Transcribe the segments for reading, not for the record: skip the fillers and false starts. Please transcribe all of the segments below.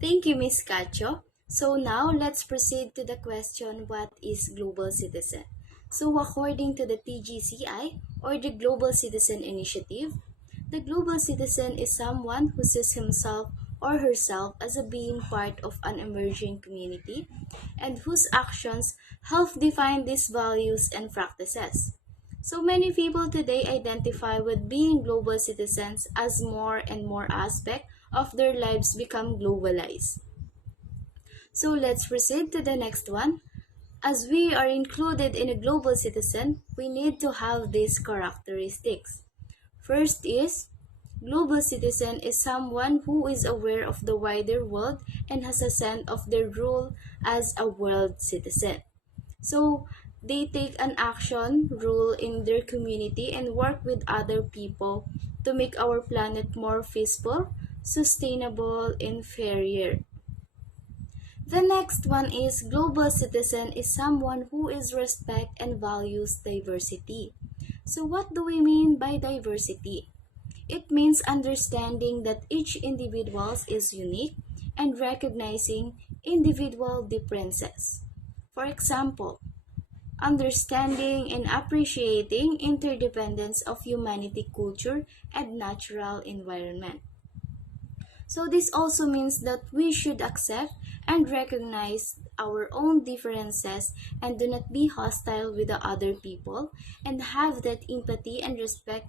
Thank you, Ms. Cacho. So now let's proceed to the question, what is global citizen? So according to the TGCI or the Global Citizen Initiative, the global citizen is someone who sees himself or herself as a being part of an emerging community and whose actions help define these values and practices. So many people today identify with being global citizens as more and more aspects of their lives become globalized. So let's proceed to the next one. As we are included in a global citizen, we need to have these characteristics. First is global citizen is someone who is aware of the wider world and has a sense of their role as a world citizen. So they take an action role in their community and work with other people to make our planet more peaceful, sustainable, and fairer. The next one is global citizen is someone who is respect and values diversity. So what do we mean by diversity? It means understanding that each individual is unique and recognizing individual differences. For example, understanding and appreciating interdependence of humanity culture and natural environment. So this also means that we should accept and recognize our own differences and do not be hostile with the other people and have that empathy and respect,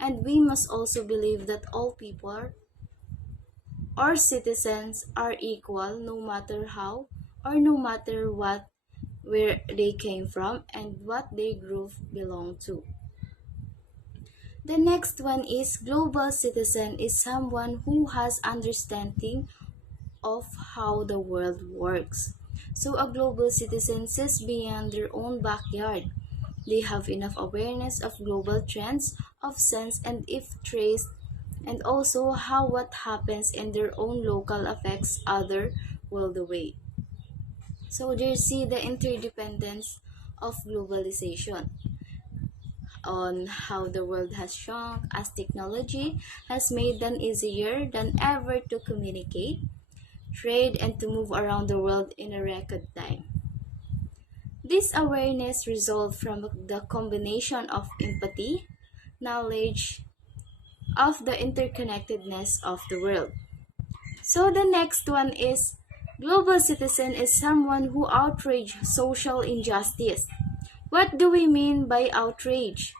and we must also believe that all people or citizens are equal no matter how or no matter what where they came from and what their group belong to. The next one is global citizen is someone who has understanding of how the world works. So a global citizen sees beyond their own backyard. They have enough awareness of global trends, of sense and if traced, and also how what happens in their own local affects other worldwide. So they see the interdependence of globalization on how the world has shrunk as technology has made them easier than ever to communicate, trade, and to move around the world in a record time. This awareness results from the combination of empathy, knowledge of the interconnectedness of the world. So the next one is global citizen is someone who outrage social injustice. What do we mean by outrage?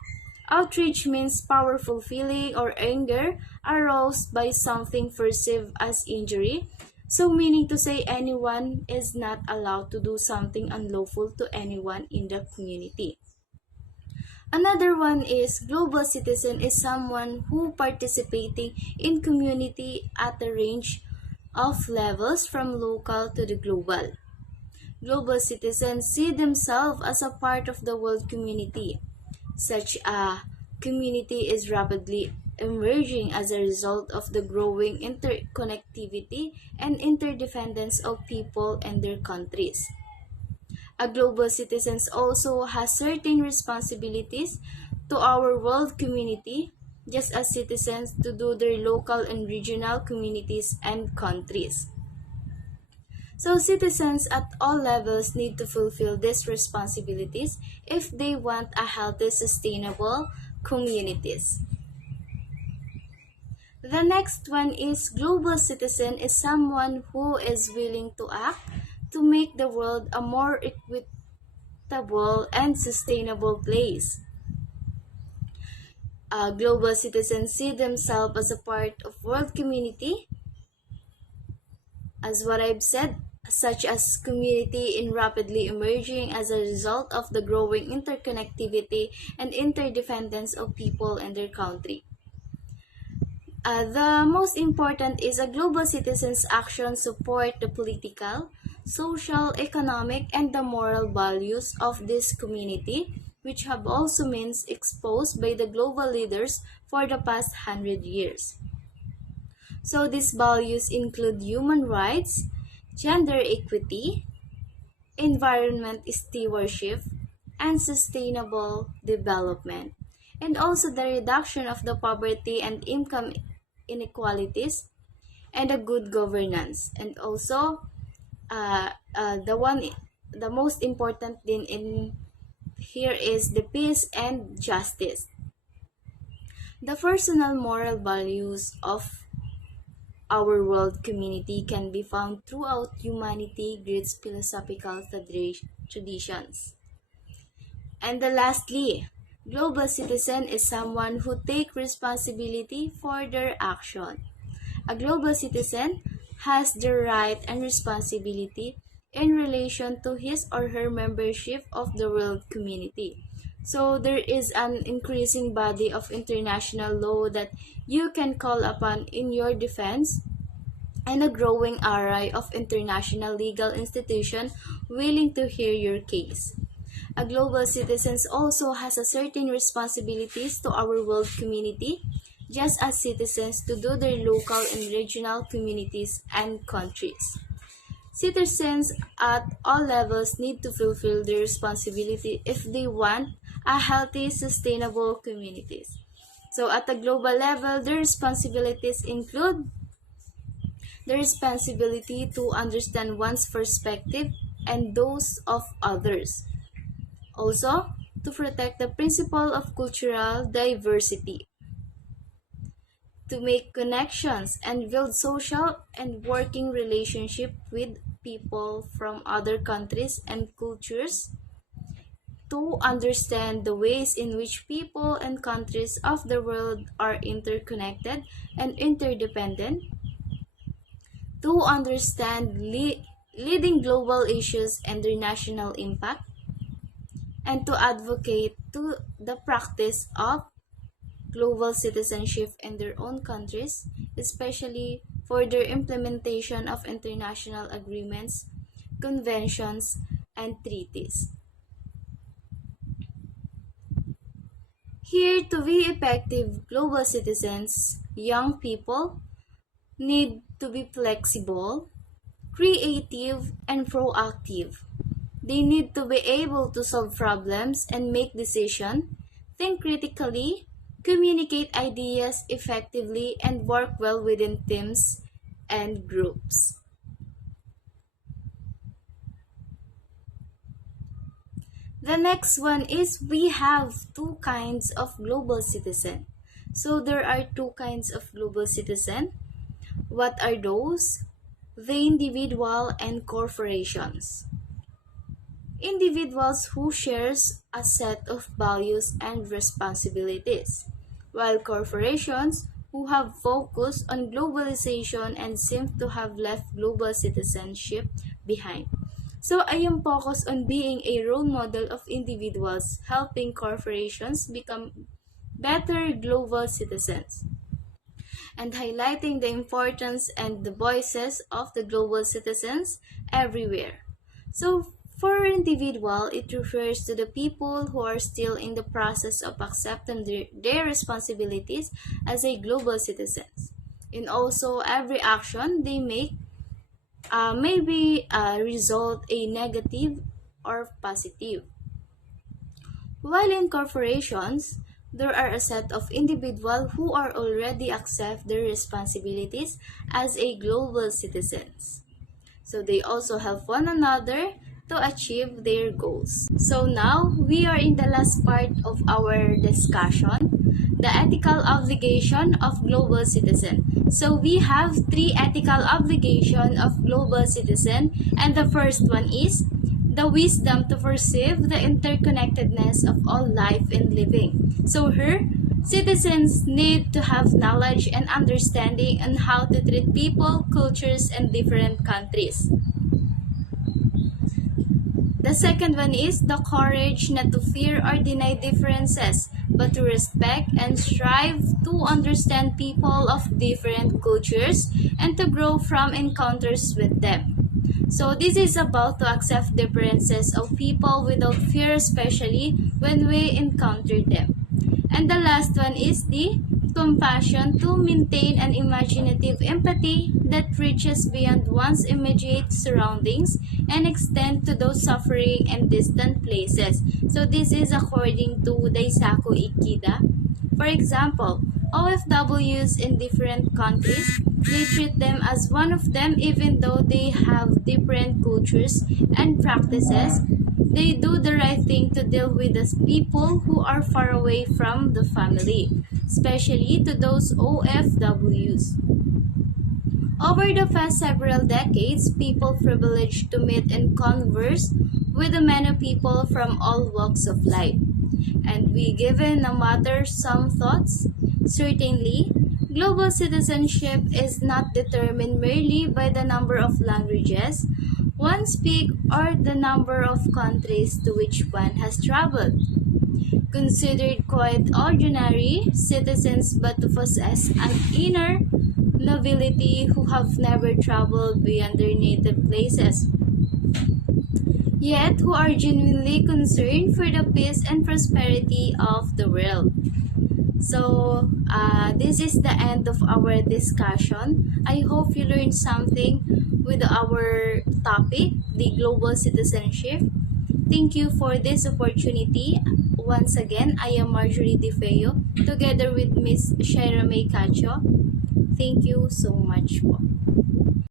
Outrage means powerful feeling or anger aroused by something perceived as injury. So meaning to say anyone is not allowed to do something unlawful to anyone in the community. Another one is global citizen is someone who participating in community at a range of levels from local to the global. Global citizens see themselves as a part of the world community. Such a community is rapidly emerging as a result of the growing interconnectivity and interdependence of people and their countries. A global citizen also has certain responsibilities to our world community, just as citizens to do their local and regional communities and countries. So citizens at all levels need to fulfill these responsibilities if they want a healthy, sustainable communities. The next one is global citizen is someone who is willing to act to make the world a more equitable and sustainable place. Global citizens see themselves as a part of world community, as what I've said, such as community in rapidly emerging as a result of the growing interconnectivity and interdependence of people and their country. The most important is a global citizen's action support the political, social, economic, and the moral values of this community, which have also been exposed by the global leaders for the past 100 years. So these values include human rights, gender equity, environment stewardship, and sustainable development, and also the reduction of the poverty and income inequalities, and a good governance. And also, the most important thing in here is the peace and justice. The personal moral values of our world community can be found throughout humanity, Greek's philosophical traditions. And lastly, global citizen is someone who take responsibility for their action. A global citizen has the right and responsibility in relation to his or her membership of the world community. So there is an increasing body of international law that you can call upon in your defense, and a growing array of international legal institutions willing to hear your case. A global citizen also has a certain responsibilities to our world community, just as citizens to do their local and regional communities and countries. Citizens at all levels need to fulfill their responsibility if they want a healthy, sustainable communities. So at a global level, their responsibilities include the responsibility to understand one's perspective and those of others. Also, to protect the principle of cultural diversity, to make connections and build social and working relationship with people from other countries and cultures, to understand the ways in which people and countries of the world are interconnected and interdependent, to understand leading global issues and their national impact, and to advocate to the practice of global citizenship in their own countries, especially for their implementation of international agreements, conventions, and treaties. Here, to be effective global citizens, young people need to be flexible, creative, and proactive. They need to be able to solve problems and make decisions, think critically, communicate ideas effectively, and work well within teams and groups. The next one is we have two kinds of global citizen. So there are two kinds of global citizen. What are those? The individual and corporations. Individuals who shares a set of values and responsibilities, while corporations who have focused on globalization and seem to have left global citizenship behind. So I am focused on being a role model of individuals, helping corporations become better global citizens, and highlighting the importance and the voices of the global citizens everywhere. So, for individual, it refers to the people who are still in the process of accepting their responsibilities as a global citizens. And also, every action they make maybe result a negative or positive. While in corporations, there are a set of individuals who are already accept their responsibilities as a global citizens. So they also help one another to achieve their goals. So now we are in the last part of our discussion, the ethical obligation of global citizen. So we have three ethical obligation of global citizen, and the first one is the wisdom to perceive the interconnectedness of all life and living. So here, citizens need to have knowledge and understanding on how to treat people, cultures, and different countries. The second one is the courage not to fear or deny differences, but to respect and strive to understand people of different cultures and to grow from encounters with them. So this is about to accept differences of people without fear, especially when we encounter them. And the last one is the compassion to maintain an imaginative empathy that reaches beyond one's immediate surroundings and extend to those suffering and distant places. So this is according to Daisaku Ikeda. For example, OFWs in different countries, they treat them as one of them even though they have different cultures and practices. They do the right thing to deal with the people who are far away from the family, especially to those OFWs. Over the past several decades, people privileged to meet and converse with many people from all walks of life. And we given a matter some thoughts. Certainly, global citizenship is not determined merely by the number of languages one speaks or the number of countries to which one has traveled. Considered quite ordinary citizens but to possess an inner nobility who have never traveled beyond their native places, yet who are genuinely concerned for the peace and prosperity of the world. So, this is the end of our discussion. I hope you learned something with our topic, the global citizenship. Thank you for this opportunity. Once again, I am Marjorie DeFeo together with Miss Shaira May Cacho. Thank you so much po.